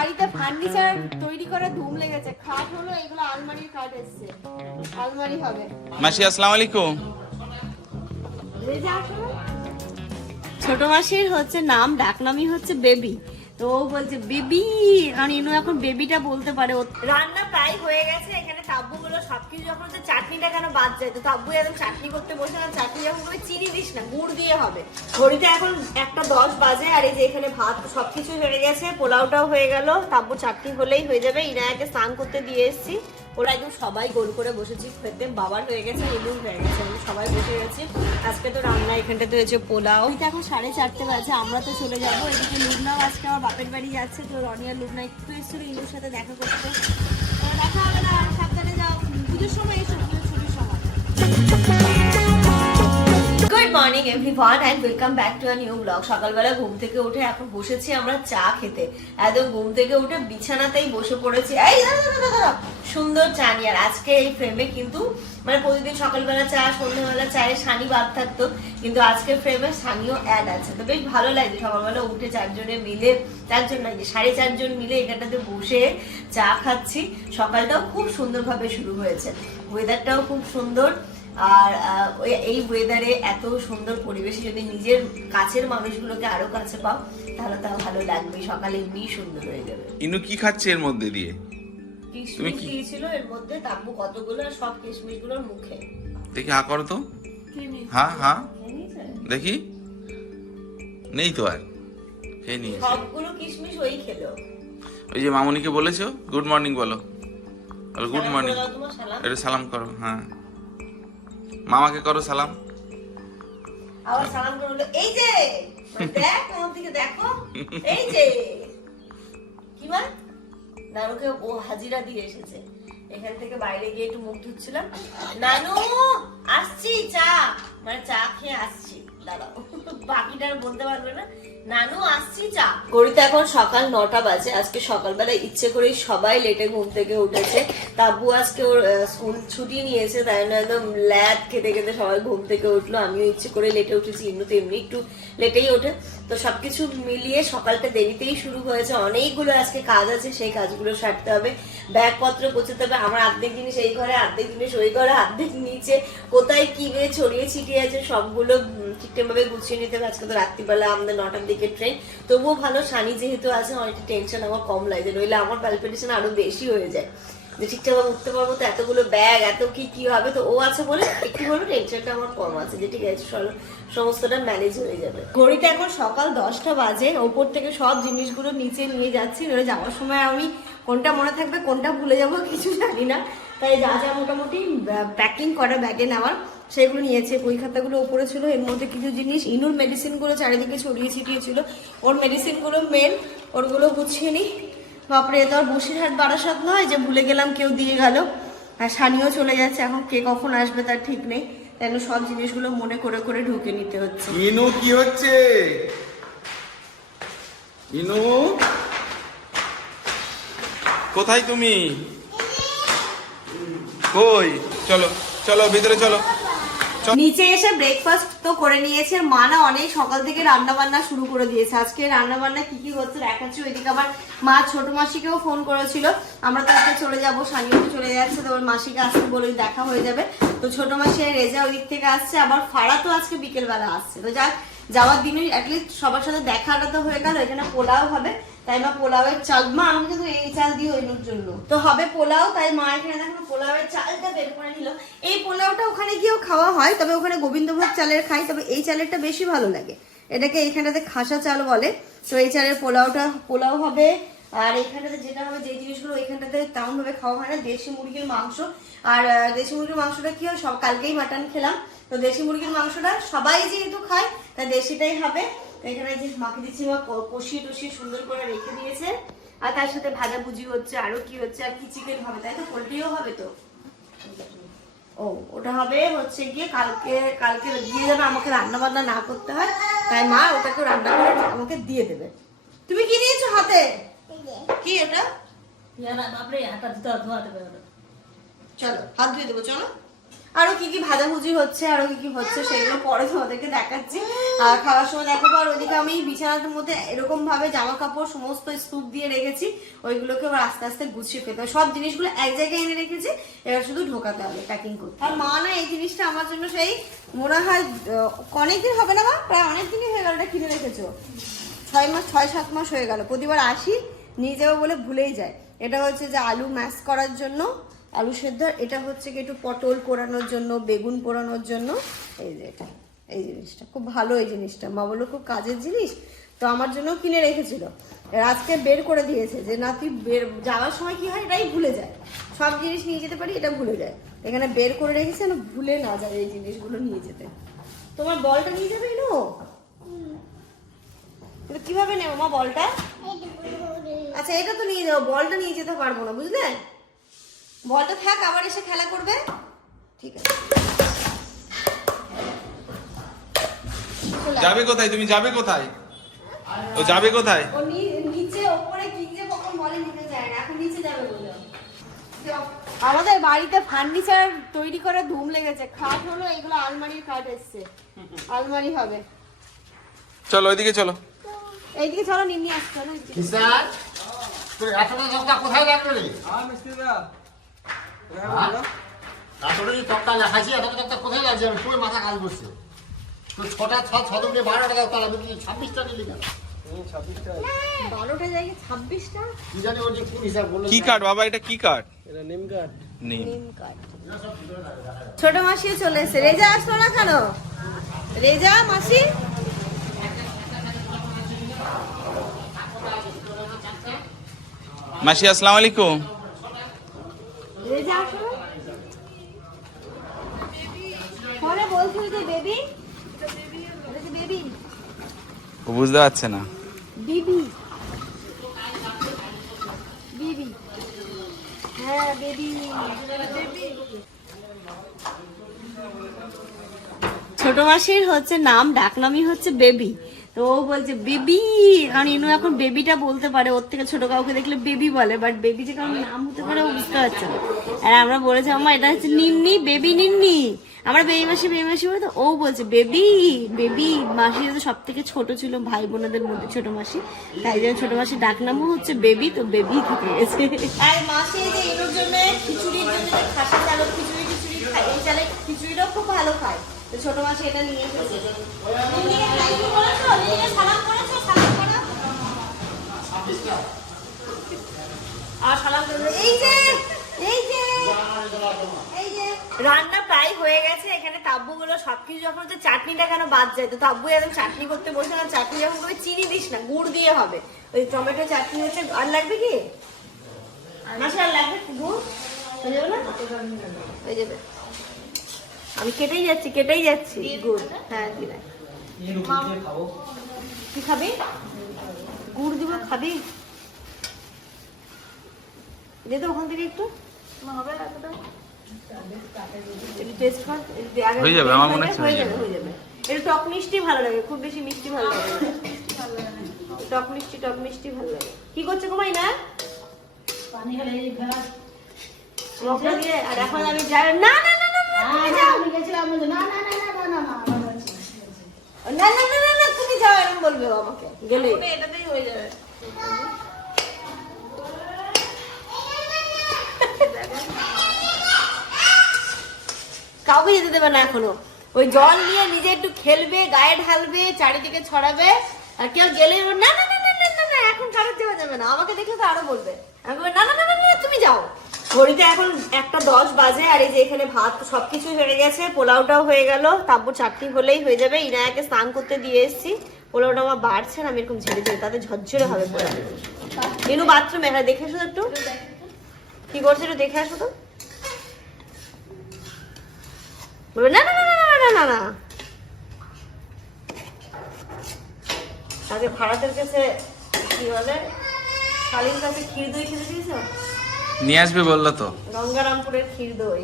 বাড়িতে ফার্নিচার তৈরি করা ধুম লেগেছে। খাট হলো এগুলো আলমারির খাট এসছে। আলমারি হবে। মাসি আসসালামু আলাইকুম। ছোট মাসির হচ্ছে নাম ডাকনামই হচ্ছে বেবি। তো বলছে, বেবি, কারণ ইনু এখন বেবিটা বলতে পারে রান্না প্রায় হয়ে গেছে, এখানে তাব্বু গুলো সবকিছু যখন হচ্ছে চাটনিটা কেন বাদ যায়, তো তাব্বু একদম চাটনি করতে বসে না, চাটনি যখন করে চিনি দিস না, গুড় দিয়ে হবে। ঘড়িতে এখন একটা দশ বাজে, আর এই যে এখানে ভাত সবকিছু হয়ে গেছে, পোলাওটাও হয়ে গেল, তাব্বু চাটনি হলেই হয়ে যাবে, ইনায়াকে স্নান করতে দিয়ে এসেছি। ওরা একদম সবাই গোল করে বসেছি, খেতে বাবার হয়ে গেছে ইলুর হয়ে গেছে, আমি সবাই বসে গেছি। আজকে তো রান্না এখানটাতে হয়েছে পোলাও। এটা এখন সাড়ে চারটে বাজে, আমরা তো চলে যাব। এদিকে লুবনাও আজকে আমার বাপের বাড়ি যাচ্ছে, তো রনিয়া লুবনা একটু এসেছিল ইলুর সাথে দেখা করতে। দেখা হবে না, সাবধানে যাও। পুজোর সময় এসো। Morning everyone and welcome back to a new blog সকালবেলা ঘুম থেকে উঠে এখন বসেছি আমরা চা খেতে। একদম ঘুম থেকে উঠে বিছানাতেই বসে পড়েছি। এই। সুন্দর চা নিয়ে। আর আজকে এই ফ্রেমে কিন্তু মানে প্রতিদিন সকালবেলা চা, সন্ধ্যাবেলা চায়ের সানি বাদ থাকতো, কিন্তু আজকের ফ্রেমে সানিও অ্যাড আছে। তো বেশ ভালো লাগে সকালবেলা উঠে চারজনে মিলে, চারজন না যে সাড়ে চারজন মিলে এখানটাতে বসে চা খাচ্ছি। সকালটাও খুব সুন্দরভাবে শুরু হয়েছে। ওয়েদারটাও খুব সুন্দর। আর ওই- এই ওয়েদারে এত সুন্দর পরিবেশে যদি নিজের কাছের মানুষগুলোকে আরও কাছে পাও তাহলে তাও ভালো লাগবে। সকালে এমনি সুন্দর হয়ে যাবে। ইনু কি খাচ্ছে এর মধ্যে দিয়ে? তুমি কি- দিয়েছিল এর মধ্যে তাব্বু কতগুলো আর সব কিশমিশগুলোর মুখে। দেখি হা করো তো। হ্যাঁ হ্যাঁ দেখি। নেই তো আর। খেয়ে নিয়েছে সবগুলো কিশমিশ ওই খেলো। ওই যে মামুনিকে বলেছ? গুড মর্নিং বলো। Good morning. এটা সালাম করো হ্যাঁ। মামাকে করো সালাম। আবার সালাম করে এই যে মানে দেখ আমার দিকে দেখো, এই যে। কি মা নানুকে ও হাজিরা দিয়ে এসেছে। এখান থেকে বাইরে গিয়ে একটু মুখ ধুচ্ছিলাম। নানু, আসছি চা। মানে চা খেয়ে আসছি। দাঁড়াও। বাকিটা বলতে পারবে না। নানু, আসছি চা। গড়িতে, এখন সকাল নটা বাজে। আজকে সকালবেলা ইচ্ছে করেই সবাই লেটে ঘুম থেকে উঠেছে। তাব্বু আজকে ওর স্কুল ছুটি নিয়েছে, তাই জন্য একদম ল্যাদ খেতে খেতে সবাই ঘুম থেকে উঠল। আমিও ইচ্ছে করে লেটে উঠেছি ইমনি তো একটু লেটেই ওঠে। তো সবকিছু মিলিয়ে সকালটা দেরিতেই শুরু হয়েছে। অনেকগুলো আজকে কাজ আছে, সেই কাজগুলো সারতে হবে। ব্যাগপত্র গোছাতে হবে। আমার অর্ধেক জিনিস এই ঘরে, আর্ধেক জিনিস ওই ঘরে অর্ধেক নিচে। কোথায় কি ছড়িয়ে ছিটিয়ে আছে, সবগুলো ঠিকঠাকভাবে গুছিয়ে নিতে হবে। আজকে তো রাত্রিবেলা আমাদের নটার দিকে ট্রেন তবুও ভালো সানি যেহেতু আছে, অনেকটা টেনশন আমার কম লাগে। নইলে আমার প্যালপিটেশন আরও বেশি হয়ে যায়। যে ঠিকঠাক উঠতে পারব তো এতগুলো ব্যাগ এত কি কি হবে? তো ও আছে বলে একটু বলব টেনশনটা আমার কম আছে। যে ঠিক আছে সমস্তটা ম্যানেজ হয়ে যাবে। ঘড়িতে এখন সকাল দশটা বাজে। ওপর থেকে সব জিনিসগুলো নিচে নিয়ে যাচ্ছি। যাওয়ার সময় আমি কোনটা মনে থাকবে, কোনটা ভুলে যাব কিছু জানি না। তাই যা যা মোটামুটি প্যাকিং করা ব্যাগে নেওয়ার, সেগুলো নিয়েছে। বই খাতাগুলো উপরে ছিল, এর মধ্যে কিছু জিনিস ইনুর মেডিসিনগুলো চারিদিকে ছড়িয়ে ছিটিয়ে ছিল। ওর মেডিসিনগুলো মেন ওরগুলো গুছিয়ে নিই বাপরে তো আর বসিরহাট বারাসাত নয় যে ভুলে গেলাম, কেউ দিয়ে গেল। আর সানিও চলে যাচ্ছে এখন কে কখন আসবে তার ঠিক নেই। তাই সব জিনিসগুলো মনে করে করে ঢুকে নিতে হচ্ছে। ইনু, কি হচ্ছে? ইনু? কোথায় তুমি? কই? চলো চলো, ভিতরে চলো। নিচে এসে ব্রেকফাস্ট তো করে নিয়েছে। মা না অনেক সকাল থেকে রান্না বান্না শুরু করে দিয়েছে। আজকে রান্না বান্না কি কি হচ্ছে দেখাচ্ছি ওইদিকে আবার মা ছোট মাসিকেও ফোন করেছিল। আমরা তো আজকে চলে যাব সানিও চলে যাচ্ছে, তো ওর মাসিকে আসতে বলে দেখা হয়ে যাবে। তো ছোট মাসি রেজা ওই দিক থেকে আসছে, আবার ফাড়া তো আজকে বিকেল বেলা আসছে। তো যাক যাওয়ার দিনে অ্যাটলিস্ট সবার সাথে দেখাটা তো হয়ে গেল এখানে পোলাও হবে। তাই মা পোলাওয়ের চাল, মা আমি কিন্তু এই চাল দিয়ে ওইনোর জন্য তো হবে পোলাও, তাই মা এখানে দেখো পোলাওয়ের চালটা বের করে নিল। এই পোলাওটা ওখানে গিয়েও খাওয়া হয়, তবে ওখানে গোবিন্দভোগ চালের খাই, তবে এই চালেরটা বেশি ভালো লাগে। এটাকে এইখানটাতে খাসা চাল বলে। তো এই চালের পোলাওটা, পোলাও হবে আর এইখানটাতে যেটা হবে যে জিনিসগুলো ওইখানটাতে তেমন ভাবে খাওয়া হয় না। দেশি মুরগির মাংস। আর দেশি মুরগির মাংসটা কি হয়, সব কালকেই মাটন খেলাম। তো দেশি মুরগির মাংসটা সবাই যেহেতু খায় তাই দেশিটাই হবে। এখানে যে মাকে দিচ্ছি ক- কষিয়ে টষিয়ে সুন্দর করে রেখে দিয়েছে। আর তার সাথে ভাজা ভুজি হচ্ছে, আরও কি হচ্ছে, আর কি চিকেন হবে, তাই তো? পোলট্রিও হবে তো? ও, ওটা হবে হচ্ছে গিয়ে কালকে কালকে দিয়ে যাবে আমাকে রান্না বান্না না করতে হয়, তাই মা ওটাকে রান্না করে আমাকে দিয়ে দেবে। তুমি কি নিয়েছো হাতে? এটা? চলো হাত ধুয়ে দেবো চলো। আরও কি কি ভাজাভুজি হচ্ছে আরও কি কি হচ্ছে সেগুলো পরে তোমাদেরকে দেখাচ্ছি। আর খাওয়ার সময় দেখাবো আর ওইদিকে আমি বিছানার মধ্যে এরকম ভাবে জামা কাপড় সমস্ত স্তূপ দিয়ে রেখেছি ওইগুলোকে আবার আস্তে আস্তে গুছিয়ে ফেলতে সব জিনিসগুলো এক জায়গায় এনে রেখেছি এবার শুধু ঢোকাতে হবে প্যাকিং করতে আর মা না এই জিনিসটা আমার জন্য সেই মনে হয় অনেকদিন হবে না মা? প্রায় অনেকদিনই হয়ে গেল এটা কিনে রেখেছো। ছয় মাস ছয় সাত মাস হয়ে গেল প্রতিবার আসি নিয়ে যাব বলে ভুলেই যায়। এটা হচ্ছে যে আলু ম্যাশ করার জন্য, আলু সেদ্ধ, এটা হচ্ছে কি একটু পটল পোড়ানোর জন্য, বেগুন পোড়ানোর জন্য। এই যে এটা, এই জিনিসটা, খুব ভালো এই জিনিসটা। মা বলল, খুব কাজের জিনিস? তো আমার জন্য কিনে রেখেছিল। আজকে বের করে দিয়েছে যে, না, তুই বের, যাওয়ার সময় কি হয়? এটাই ভুলে যায়। সব জিনিস নিয়ে যেতে পারি, এটা ভুলে যায়। এখানে বের করে রেখেছে, যেন ভুলে না যায় এই জিনিসগুলো নিয়ে যেতে। তোমার বলটা নিয়ে যাবে নো এটা কীভাবে নেব? মা বলটা? আচ্ছা এটা তো নিয়ে যাব বলটা নিয়ে যেতে পারব না বুঝলে? বলটা থাক আবার এসে খেলা করবে। ঠিক আছে। যাবে কোথায়? তুমি যাবে কোথায়? ও যাবে কোথায়? ও নি- নিচে ওপরে কি যে কখন বলে নিতে যায় না এখন নিচে যাবে বলে। আমাদের বাড়িতে ফার্নিচার তৈরি করে ধুম লেগেছে। খাট হলো এগুলো আলমারির খাট এসছে। আলমারি হবে। চলো ওইদিকে চলো। এইদিকে চলো নিয়ে নিয়ে আসছো কিসার তোর এতটা কোথায় রাখল রে হ্যাঁ? এতটা যে তক্তা লেখাছি এতটা তক্তা কোথায় লাগছে? আমি পুরো মাথা কাজ ছটা ছ ছ দুটো বারো টাকা তাহলে আমি ছাব্বিশটা নিলি কেন? বারোটা জায়গায় ছাব্বিশটা? কি বাবা এটা কি কার্ড? নিম নিম। কাঠ ছোট মাসি চলে এসেছে। রেজা আসলো না কেন? রেজা মাসি? মাসি আসসালামু আলাইকুম। ও বুঝতে পারছে না। ছোট মাসির হচ্ছে নাম ডাকনামই হচ্ছে বেবি। তো ও বলছে, বেবি! কারণ ইনু এখন বেবিটা বলতে পারে, ওর থেকে ছোট কাউকে দেখলে বেবি বলে বাট বেবি যে কারণ নাম হতে পারে বুঝতে পারছে আর আমরা বলেছি আমার এটা হচ্ছে নিন্নি, বেবি নিন্নি। আমরা বেবি মাসি বেবি মাসি বলে তো ও বলছে, বেবি বেবি মাসি তো সব থেকে ছোট ছিল ভাই বোনেদের মধ্যে, ছোট মাসি। তাই জন্য ছোট মাসির ডাকনামও হচ্ছে বেবি, তো বেবি থেকে গেছে। আর মাসি যে ইনুর জন্য খিচুড়ির জন্য খাসা চালের খিচুড়ি খিচুড়ি এই চালের খিচুড়িটাও খুব ভালো খায়। তো ছোট মাসি এটা নিয়ে এসেছে। করো। আর সালাম এই যে এই যে রান্না প্রায় হয়ে গেছে এখানে তাব্বু গুলো সবকিছু যখন হচ্ছে চাটনিটা কেন বাদ যায় তো তাব্বু একদম চাটনি করতে বসে না চাটনি যখন করবে চিনি দিস না গুড় দিয়ে হবে। ওই টমেটো চাটনি হচ্ছে আর লাগবে কি? মাসে আর লাগবে গুড়? হয়ে যাবে না? হয়ে যাবে। আমি কেটেই যাচ্ছি কেটেই যাচ্ছি। গুড়। হ্যাঁ খাবি। গুড় দিব খাবি? ওখান থেকে একটু। হবে হয়ে যাবে, আমার মনে হচ্ছে হয়ে হয়ে যাবে হয়ে যাবে। টক মিষ্টি ভালো লাগে খুব বেশি মিষ্টি ভালো লাগে। টক মিষ্টি টক মিষ্টি ভালো লাগে। কি করছে কুমাই না আর এখন আমি যাই না না না না না তুমি যাও না না না না না তুমি যাও এরকম বলবে আমাকে গেলে এটাতেই হয়ে যাবে কাউকে যেতে দেবে না এখনও ওই জল নিয়ে নিজে একটু খেলবে গায়ে ঢালবে চারিদিকে ছড়াবে আর কেউ গেলে না না না না না না, না এখন কারোর দেওয়া যাবে না আমাকে দেখলে তো আরও বলবে আমি না না না না, তুমি যাও ঘড়িতে এখন একটা দশ বাজে আর এই যে এখানে ভাত সবকিছু হয়ে গেছে, পোলাওটাও হয়ে গেল। তারপর চাটনি হলেই হয়ে যাবে। ইনায়াকে স্নান করতে দিয়ে এসেছি। পোলাওটা আমার বাড়ছে না, আমি এরকম ঝেড়ে ঝেড়ে, তাতে ঝরঝরে হবে পোলাও। ইনু বাথরুমে হ্যাঁ দেখে আসো একটু। কি করছে একটু দেখে আসো তো। না না না না না না না কাছে কি বলে? শালির কাছে ক্ষীর দই খেতে দিয়েছ? নিয়ে আসবে বলল তো। গঙ্গারামপুরের ক্ষীর দই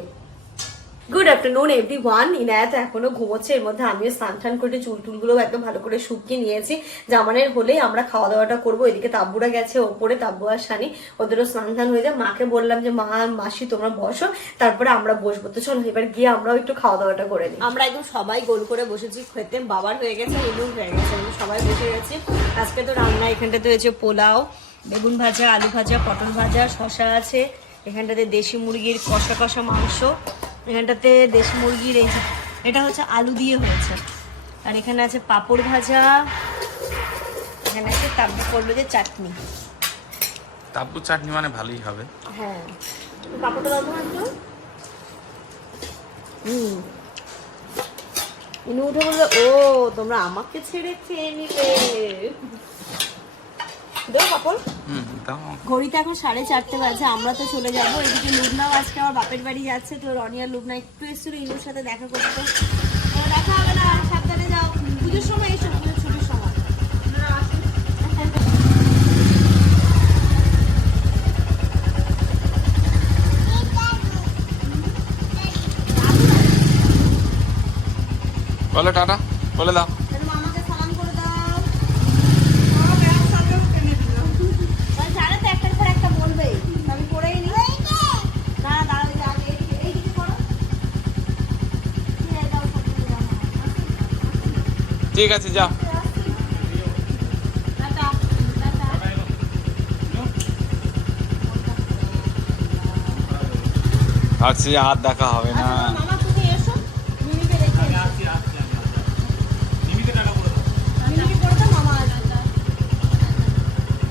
good afternoon everyone Inayat এখনও ঘুমোচ্ছে এর মধ্যে আমিও স্নান টান করে চুল টুলগুলো একদম ভালো করে শুকিয়ে নিয়েছি। জামানের হলেই আমরা খাওয়া দাওয়াটা করব। এদিকে তাব্বুরা গেছে ওপরে তাব্বু আর সানি ওদেরও স্নান টান হয়ে যায় মাকে বললাম যে মা মাসি তোমরা বসো তারপরে আমরা বসবো। তো চলো এবার গিয়ে আমরাও একটু খাওয়া দাওয়াটা করে নিই। আমরা একদম সবাই গোল করে বসেছি। খেতে বাবার হয়ে গেছে ইনুর হয়ে গেছে সবাই বসে গেছি। আজকে তো রান্না এখানটাতে হয়েছে পোলাও। বেগুন ভাজা আলু ভাজা পটল ভাজা শশা আছে। এখানটাতে দেশি মুরগির কষা কষা মাংস। এখানটাতে দেশি মুরগির এই এটা হচ্ছে আলু দিয়ে হয়েছে। আর এখানে আছে পাঁপড় ভাজা। এখানে আছে তারপর করল যে চাটনি। তাব্বু চাটনি মানে ভালোই হবে। হ্যাঁ। পাঁপড়টা দাও হুম। ইনু উঠে বলল ও তোমরা আমাকে ছেড়ে খেয়ে নিলে। দেবো পাপড় ঘড়িতে এখন সাড়ে চারটে বাজে আমরা তো চলে যাব। এদিকে লুবনাও আজকে আমার বাপের বাড়ি যাচ্ছে তো রনিয়া লুবনা একটু এসেছিল ইনুর সাথে দেখা করতে। তো দেখা হবে না সাবধানে যাও। পুজোর সময় এসো পুজোর ছুটির সময়। বলো টাটা বলে দাও তাহলে মামাকে সালাম করে দাও বল, জানে তো একটার পর একটা বলবেই আমি করেই নি না দাঁড়াও এই যে আগে এইদিকে এইদিকে করো এই দাও, ফটো তুলে দাও। ঠিক আছে যা। আজকে আর দেখা হবে না আচ্ছা, মামা তুমি এসো মিমিকে রেখে এসো। মিমিকে করে দাও, মামা আসবে।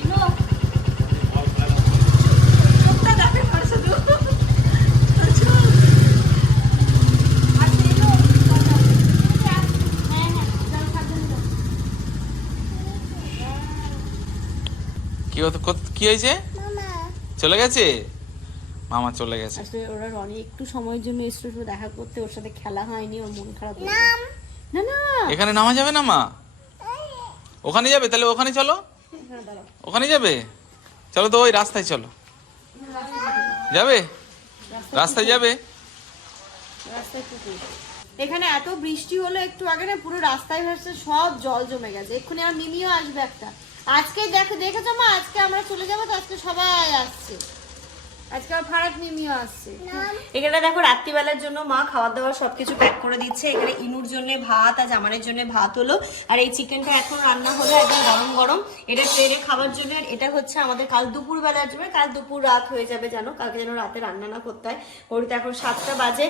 ইনো। চোখটা দেখে পারে শুধু। আচ্ছা, ইনো, টাটা। হ্যাঁ, হ্যাঁ, যাও, সাবধানে যাও। কি কি হয়েছে? চলে গেছে? মামা চলে গেছে। আসলে ওরা রনি একটু সময়ের জন্য এসেছিল দেখা করতে ওর সাথে খেলা হয়নি ওর মন খারাপ হয়েছে। না না। এখানে নামা যাবে না মা? ওখানে যাবে? তাহলে ওখানে চলো। ওখানে যাবে? চলো তো ওই রাস্তায় চলো। যাবে? রাস্তায় যাবে? এখানে এত বৃষ্টি হলো একটু আগে না পুরো রাস্তায় ভাসছে সব জল জমে গেছে। এক্ষুনি আর মিমিও আসবে একটা। আজকে দেখো দেখেছ মা? আজকে আমরা চলে যাব তো আজকে সবাই আসছে। আজকে আমার ফারাক মিমিও আসছে। এখানে দেখো রাত্রিবেলার জন্য মা খাবার দাবার সবকিছু প্যাক করে দিচ্ছে। এখানে ইনুর জন্য ভাত আর জামানের জন্য ভাত হলো। আর এই চিকেনটা এখন রান্না হলো একদম গরম গরম এটা ট্রেনে খাবার জন্য আর এটা হচ্ছে আমাদের কাল দুপুর বেলার জন্য। কাল দুপুর রাত হয়ে যাবে জানো কালকে যেন রাতে রান্না না করতে হয়। ঘড়িতে এখন সাতটা বাজে।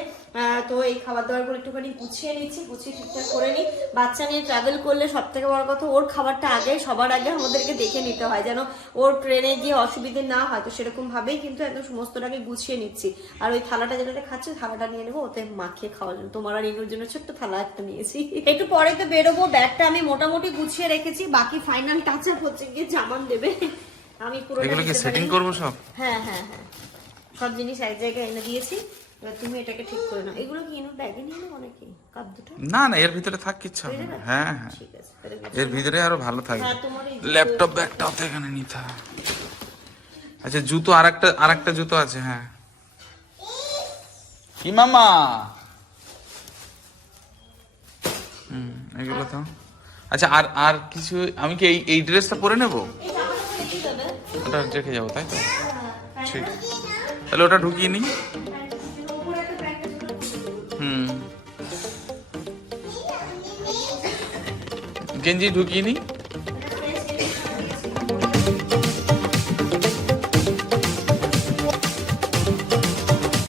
তো এই খাবার দাবারগুলো একটুখানি গুছিয়ে নিচ্ছি গুছিয়ে ঠিকঠাক করে নিই। বাচ্চা নিয়ে ট্রাভেল করলে সব থেকে বড় কথা ওর খাবারটা আগে সবার আগে আমাদেরকে দেখে নিতে হয়। যেন ওর ট্রেনে গিয়ে অসুবিধে না হয় তো সেরকম ভাবেই কিন্তু একদম সমস্তটাকে গুছিয়ে নিচ্ছি। আর ওই থালাটা যেটাতে খাচ্ছে থালাটা নিয়ে নেব ওতে মাখিয়ে খাওয়ার জন্য। তোমার আর ইনুর জন্য ছোট্ট থালা একটা নিয়েছি। একটু পরে তো বেরোবো ব্যাগটা আমি মোটামুটি গুছিয়ে রেখেছি বাকি ফাইনাল টাচ আপ হচ্ছে গিয়ে জামান দেবে। আমি পুরো এগুলো কি সেটিং করব সব? হ্যাঁ হ্যাঁ হ্যাঁ। সব জিনিস এক জায়গায় এনে দিয়েছি। এবার তুমি এটাকে ঠিক করে নাও। এগুলো কি ইনুর ব্যাগে নিয়ে নেব নাকি? কাপ দুটো? না না এর ভিতরে থাক কিচ্ছু হবে না। হ্যাঁ হ্যাঁ। ঠিক আছে এর ভিতরে আরও ভালো থাকবে। হ্যাঁ ল্যাপটপ ব্যাগটাও তো এখানে নিতে হবে। আচ্ছা জুতো আর একটা আর একটা জুতো আছে হ্যাঁ। কি মামা? হুম এগুলো তো। আচ্ছা আর আর কিছু আমি কি এই এই ড্রেসটা পরে নেব? ওটা রেখে যাব তাই তো? ঠিক। তাহলে ওটা ঢুকিয়ে নিই। হুম। গেঞ্জি ঢুকিয়ে নিই।